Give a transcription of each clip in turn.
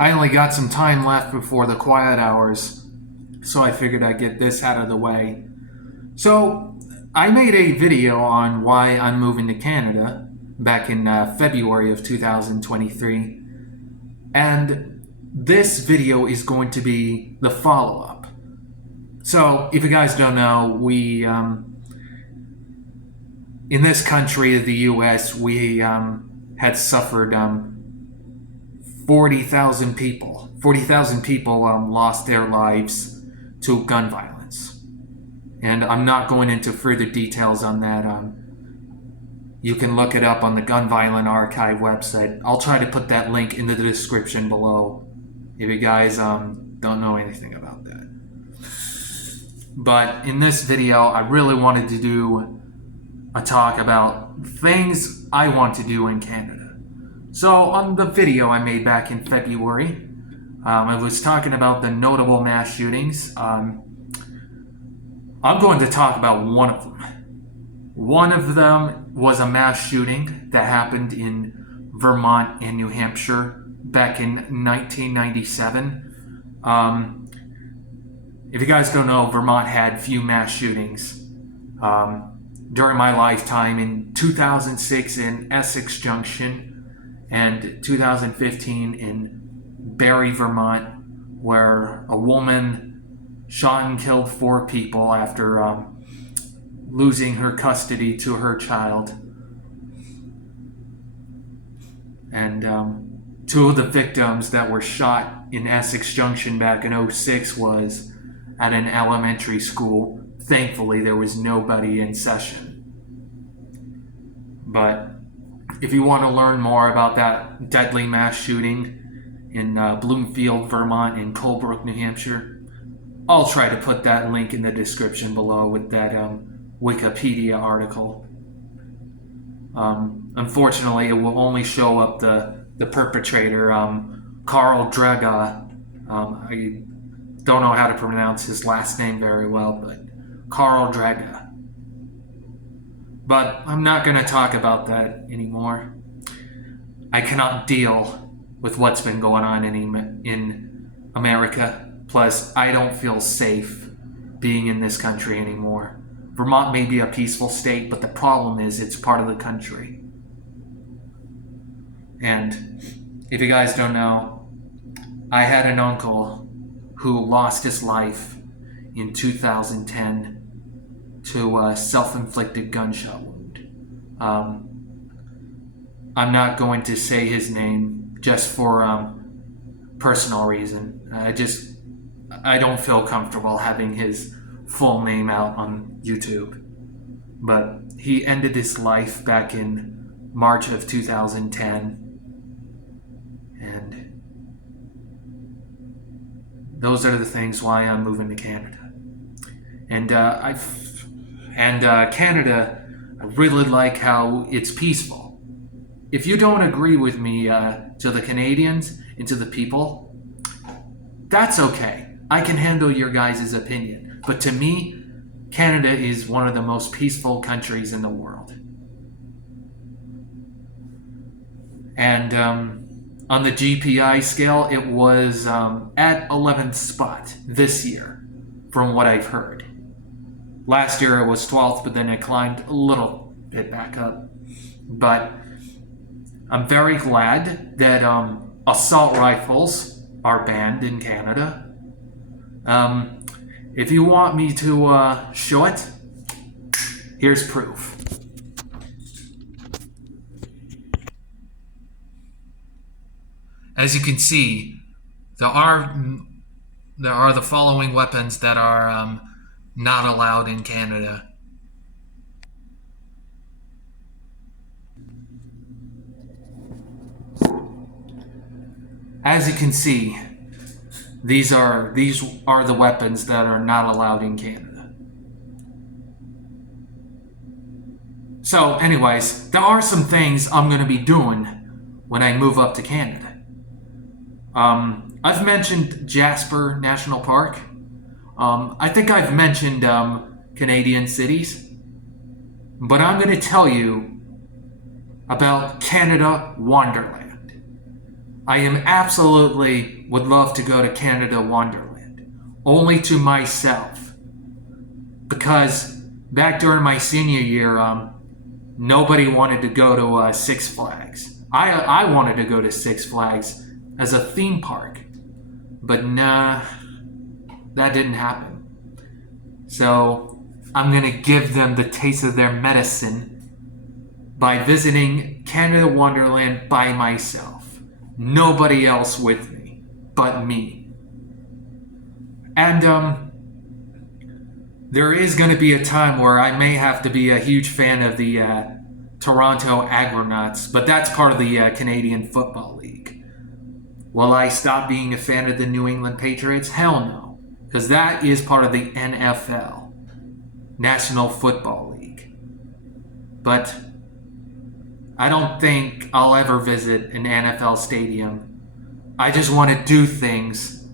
I only got some time left before the quiet hours, so I figured I'd get this out of the way. So, I made a video on why I'm moving to Canada back in February of 2023, and this video is going to be the follow up. So, if you guys don't know, we, in this country, the US, we had suffered 40,000 people. 40,000 people lost their lives to gun violence. And I'm not going into further details on that. You can look it up on the Gun Violence Archive website. I'll try to put that link in the description below if you guys don't know anything about that. But in this video, I really wanted to do a talk about things I want to do in Canada. So on the video I made back in February, I was talking about the notable mass shootings. I'm going to talk about one of them. One of them was a mass shooting that happened in Vermont and New Hampshire back in 1997. If you guys don't know, Vermont had few mass shootings. During my lifetime, in 2006 in Essex Junction, and 2015 in Barrie, Vermont, where a woman shot and killed 4 people after losing her custody to her child. And 2 of the victims that were shot in Essex Junction back in 2006 was at an elementary school. Thankfully, there was nobody in session. But if you want to learn more about that deadly mass shooting in Bloomfield, Vermont, and Colebrook, New Hampshire, I'll try to put that link in the description below with that Wikipedia article. Unfortunately, it will only show up the perpetrator, Karl Drega. I don't know how to pronounce his last name very well, but Karl Drega. But I'm not going to talk about that anymore. I cannot deal with what's been going on in America. Plus, I don't feel safe being in this country anymore. Vermont may be a peaceful state, but the problem is it's part of the country. And if you guys don't know, I had an uncle who lost his life in 2010 to a self-inflicted gunshot wound. I'm not going to say his name just for personal reason. I don't feel comfortable having his full name out on YouTube. But he ended his life back in March of 2010. And those are the things why I'm moving to Canada. And Canada, I really like how it's peaceful. If you don't agree with me to the Canadians and to the people, that's okay. I can handle your guys' opinion. But to me, Canada is one of the most peaceful countries in the world. And on the GPI scale, it was at 11th spot this year, from what I've heard. Last year it was 12th, but then it climbed a little bit back up. But I'm very glad that assault rifles are banned in Canada. If you want me to show it, here's proof. As you can see, there are the following weapons that are not allowed in Canada. As you can see, these are the weapons that are not allowed in Canada. So anyways, there are some things I'm going to be doing when I move up to Canada. I've mentioned Jasper National Park. I think I've mentioned Canadian cities. But I'm going to tell you about Canada Wonderland. I am absolutely would love to go to Canada Wonderland, only to myself. Because back during my senior year, nobody wanted to go to Six Flags. I wanted to go to Six Flags as a theme park, but nah, that didn't happen. So I'm gonna give them the taste of their medicine by visiting Canada Wonderland by myself. Nobody else with me, but me. And there is going to be a time where I may have to be a huge fan of the Toronto Argonauts, but that's part of the Canadian Football League. Will I stop being a fan of the New England Patriots? Hell no, because that is part of the NFL, National Football League. But I don't think I'll ever visit an NFL stadium. I just want to do things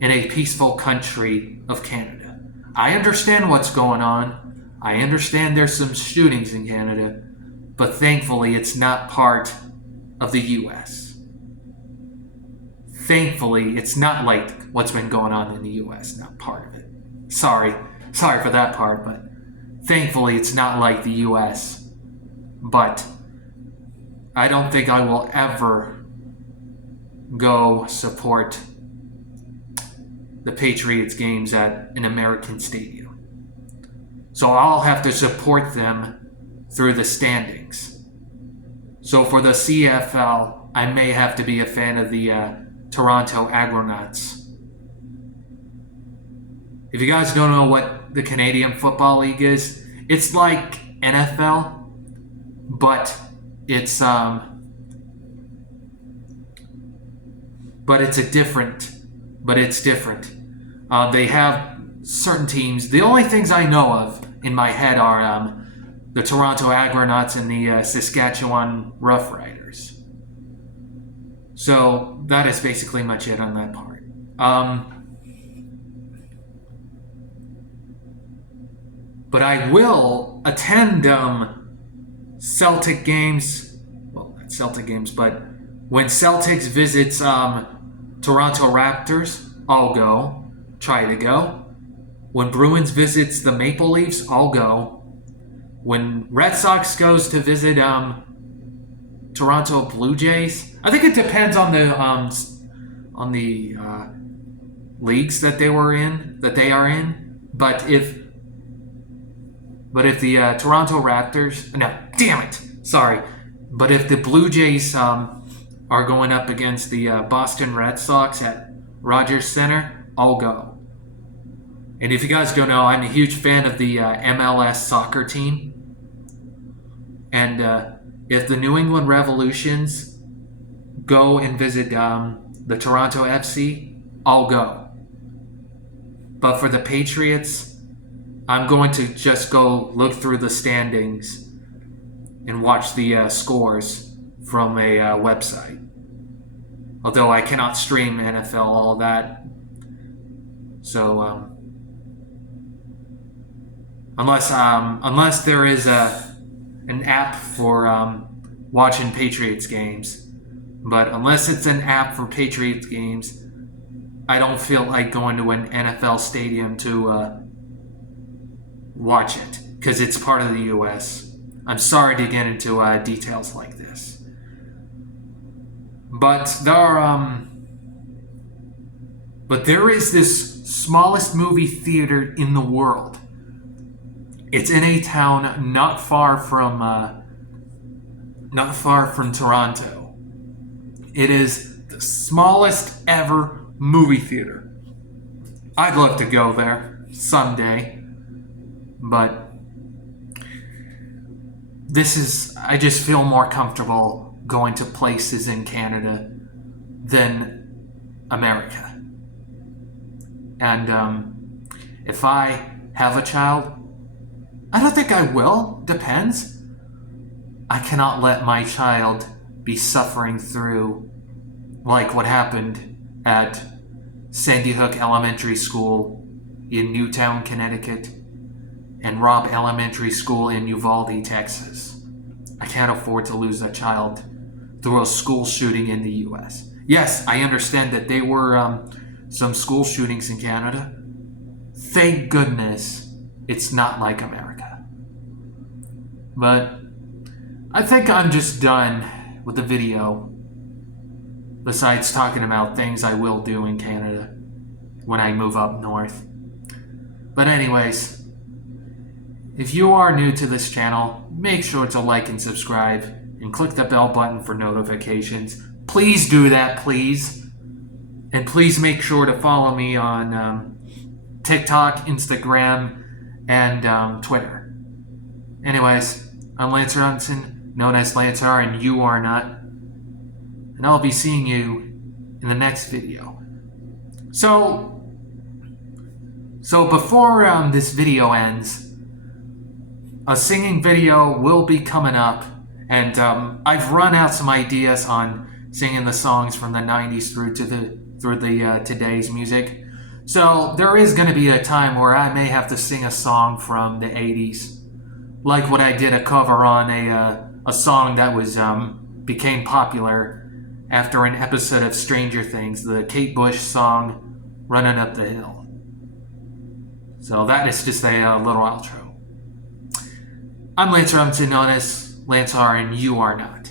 in a peaceful country of Canada. I understand what's going on. I understand there's some shootings in Canada, but thankfully it's not part of the U.S. Thankfully, it's not like what's been going on in the U.S., not part of it. Sorry for that part, but thankfully it's not like the U.S. But I don't think I will ever go support the Patriots games at an American stadium. So I'll have to support them through the standings. So for the CFL, I may have to be a fan of the Toronto Argonauts. If you guys don't know what the Canadian Football League is, it's like NFL, but it's different. They have certain teams. The only things I know of in my head are the Toronto Argonauts and the Saskatchewan Roughriders. So that is basically much it on that part. But I will attend Celtic games. Well, not Celtic games, but when Celtics visits Toronto Raptors, I'll go. Try to go. When Bruins visits the Maple Leafs, I'll go. When Red Sox goes to visit Toronto Blue Jays, I think it depends on the leagues that they are in. But if the Toronto Raptors, no, damn it, sorry. But if the Blue Jays are going up against the Boston Red Sox at Rogers Center, I'll go. And if you guys don't know, I'm a huge fan of the MLS soccer team. And if the New England Revolutions go and visit the Toronto FC, I'll go. But for the Patriots, I'm going to just go look through the standings and watch the scores from a website. Although I cannot stream NFL, all that. So, unless there is an app for watching Patriots games, but unless it's an app for Patriots games, I don't feel like going to an NFL stadium to watch it, because it's part of the U.S. I'm sorry to get into details like this. But there is this smallest movie theater in the world. It's in a town not far from Toronto. It is the smallest ever movie theater. I'd love to go there someday, but I just feel more comfortable going to places in Canada than America. And if I have a child, I don't think I will. Depends. I cannot let my child be suffering through like what happened at Sandy Hook Elementary School in Newtown, Connecticut, and Robb Elementary School in Uvalde, Texas. I can't afford to lose a child through a school shooting in the US. Yes, I understand that there were some school shootings in Canada. Thank goodness it's not like America. But I think I'm just done with the video. Besides talking about things I will do in Canada when I move up north. But anyways, if you are new to this channel, make sure to like and subscribe and click the bell button for notifications. Please do that, please. And please make sure to follow me on TikTok, Instagram, and Twitter. Anyways, I'm Lance Robinson, known as Lancer, and you are not. And I'll be seeing you in the next video. So before this video ends, a singing video will be coming up, and I've run out some ideas on singing the songs from the 90s through the today's music. So there is going to be a time where I may have to sing a song from the 80s, like what I did a cover on a song that was became popular after an episode of Stranger Things, the Kate Bush song "Running Up the Hill." So that is just a little outro. I'm Lance Robinson, known as Lance R, and you are not.